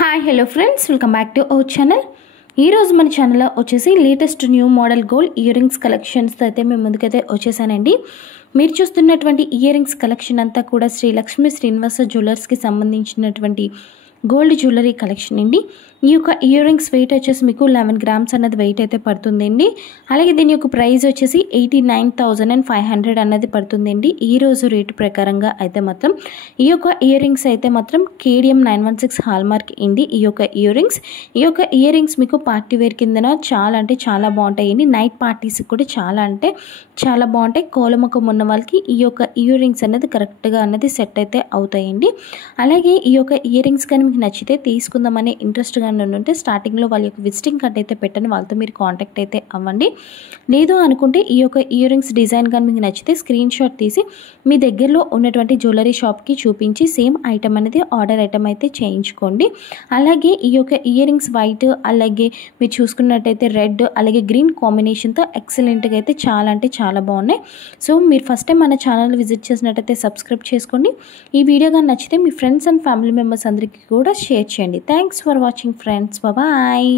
Hi hello friends, welcome back to our channel. ఈరోజు మన ఛానల్లో వచ్చేసి latest new model gold earrings కలెక్షన్స్తో అయితే మేము ముందుకైతే వచ్చేసానండి. మీరు చూస్తున్నటువంటి ఇయర్ రింగ్స్ కలెక్షన్ అంతా కూడా శ్రీ లక్ష్మీ శ్రీనివాస జ్యువెలర్స్కి సంబంధించినటువంటి గోల్డ్ జ్యువెలరీ కలెక్షన్ అండి. ఈ యొక్క ఇయర్ రింగ్స్ వెయిట్ వచ్చేసి మీకు 11 గ్రామ్స్ అన్నది వెయిట్ అయితే పడుతుందండి. అలాగే దీని యొక్క ప్రైస్ వచ్చేసి 89,500 అన్నది పడుతుందండి. ఈ రోజు రేటు ప్రకారంగా అయితే మాత్రం ఈ యొక్క ఇయర్ రింగ్స్ అయితే మాత్రం KDM 916 హాల్మార్క్ అండి. ఈ యొక్క ఇయర్ రింగ్స్ మీకు పార్టీ వేర్ కిందన చాలా అంటే చాలా బాగుంటాయండి. నైట్ పార్టీస్ కూడా చాలా అంటే చాలా బాగుంటాయి. కోలముఖం ఉన్న వాళ్ళకి ఈ యొక్క ఇయర్ రింగ్స్ అనేది కరెక్ట్గా అన్నది సెట్ అయితే అవుతాయండి. అలాగే ఈ యొక్క ఇయర్ రింగ్స్ కానీ మీకు నచ్చితే తీసుకుందామనే ఇంట్రెస్ట్గా ఉంటే స్టార్టింగ్లో వాళ్ళ యొక్క విజిటింగ్ కార్డ్ అయితే పెట్టండి, వాళ్ళతో మీరు కాంటాక్ట్ అయితే అవ్వండి. లేదు అనుకుంటే ఈ యొక్క ఇయర్ రింగ్స్ డిజైన్ కానీ మీకు నచ్చితే స్క్రీన్ షాట్ తీసి మీ దగ్గరలో ఉన్నటువంటి జ్యువెలరీ షాప్కి చూపించి సేమ్ ఐటమ్ అనేది ఆర్డర్ ఐటమ్ అయితే చేయించుకోండి. అలాగే ఈ యొక్క ఇయర్ రింగ్స్ వైట్, అలాగే మీరు చూసుకున్నట్టయితే రెడ్, అలాగే గ్రీన్ కాంబినేషన్తో ఎక్సలెంట్గా అయితే చాలా అంటే చాలా బాగున్నాయి. సో మీరు ఫస్ట్ టైం మన ఛానల్ విజిట్ చేసినట్టయితే సబ్స్క్రైబ్ చేసుకోండి. ఈ వీడియో కానీ నచ్చితే మీ ఫ్రెండ్స్ అండ్ ఫ్యామిలీ మెంబర్స్ అందరికీ కూడా షేర్ చేయండి. Thanks for watching friends. Bye.